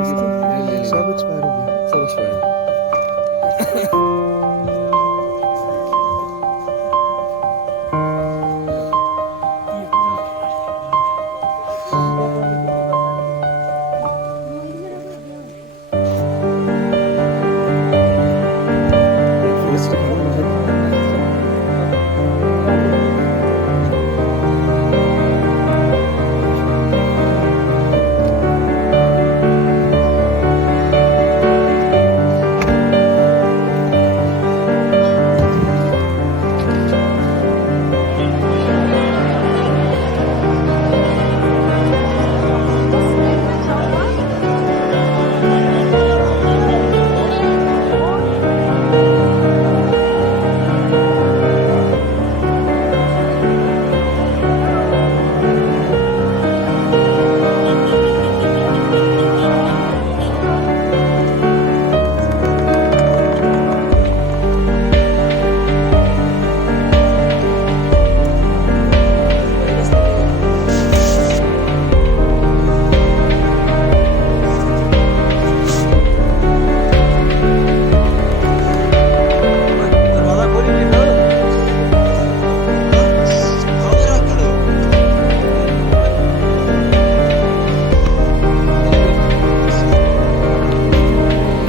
उनकी नहीं सब एक्सपायर हो गए। सब एक्सपायर। फेस दिखाना बंदे का। दरवाजा खोलिए ना।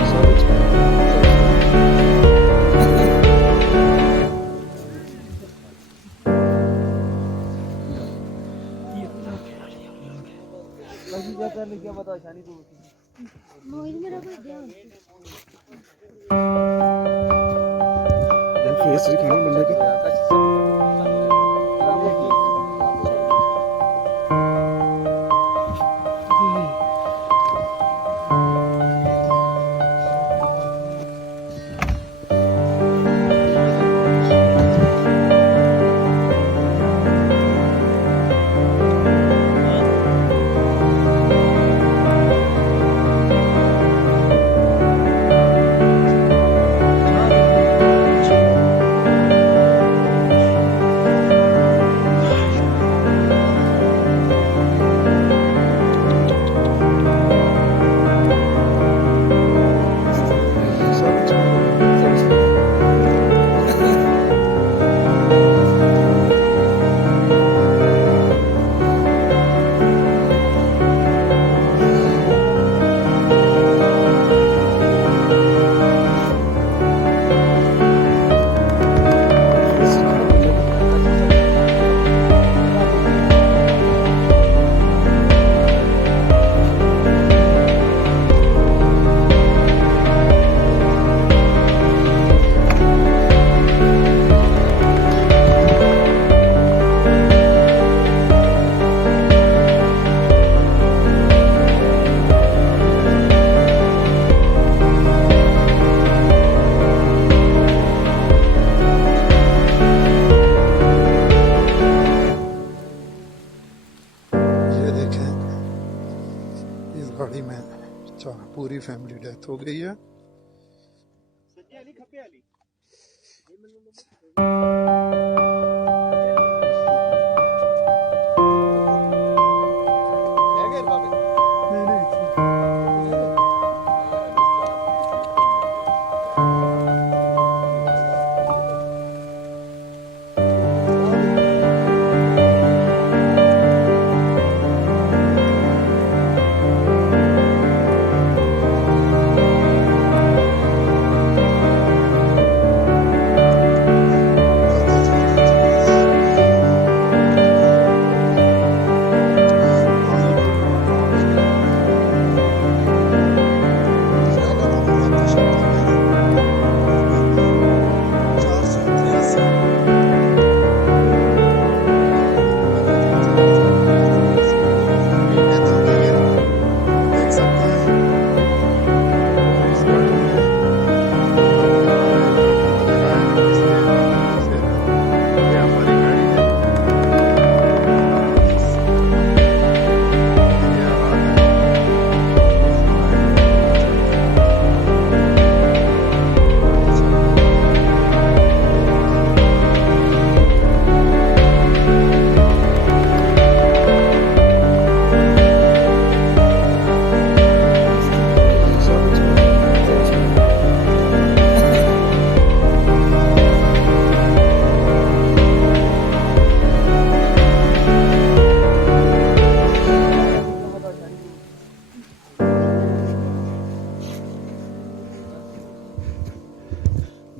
सब एक्सपायर। क्या बताओ शानी को। फेस दिखाना बंदे का। सब एक्सपायर। फेस दिखाना बंदे का। ये देखें, इस गाड़ी में पूरी फैमिली डेथ हो गई है। नहीं नहीं,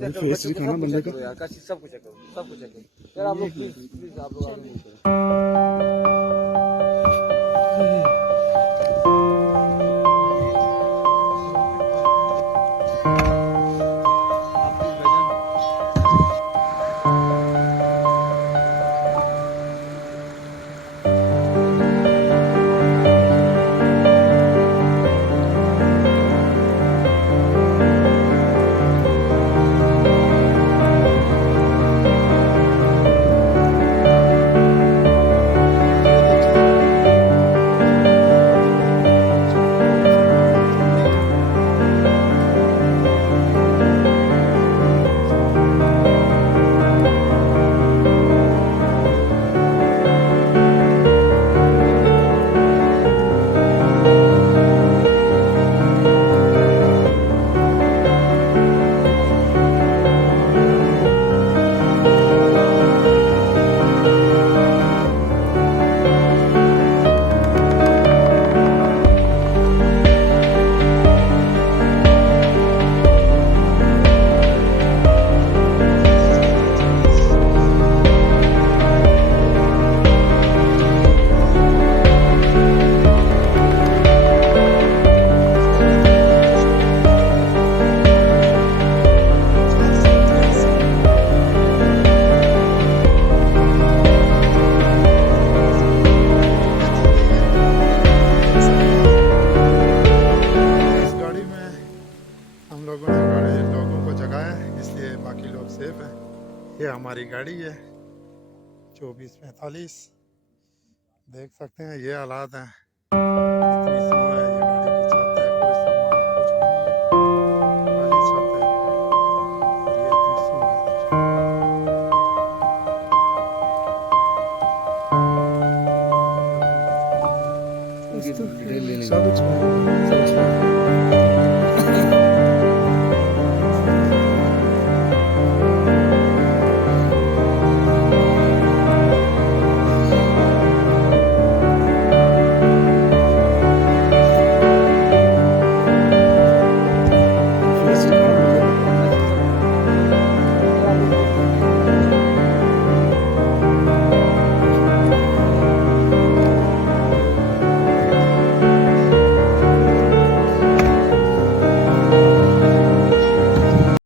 चेक करो, फेस बच्चों को दिखाना सब कुछ बंदे चेक का। करो यार, काशी सब कुछ चेक करो, सब कुछ चेक करो यार। आप लोग प्लीज प्लीज आप लोग आगे नहीं करो। आप प्लीज भाईजान। ये देखिए इस गाड़ी में हम लोगों ने बड़े लोगों को जगाया है, इसलिए बाकी लोग सेफ हैं। ये हमारी गाड़ी है 2445, देख सकते हैं ये हालात हैं। इतनी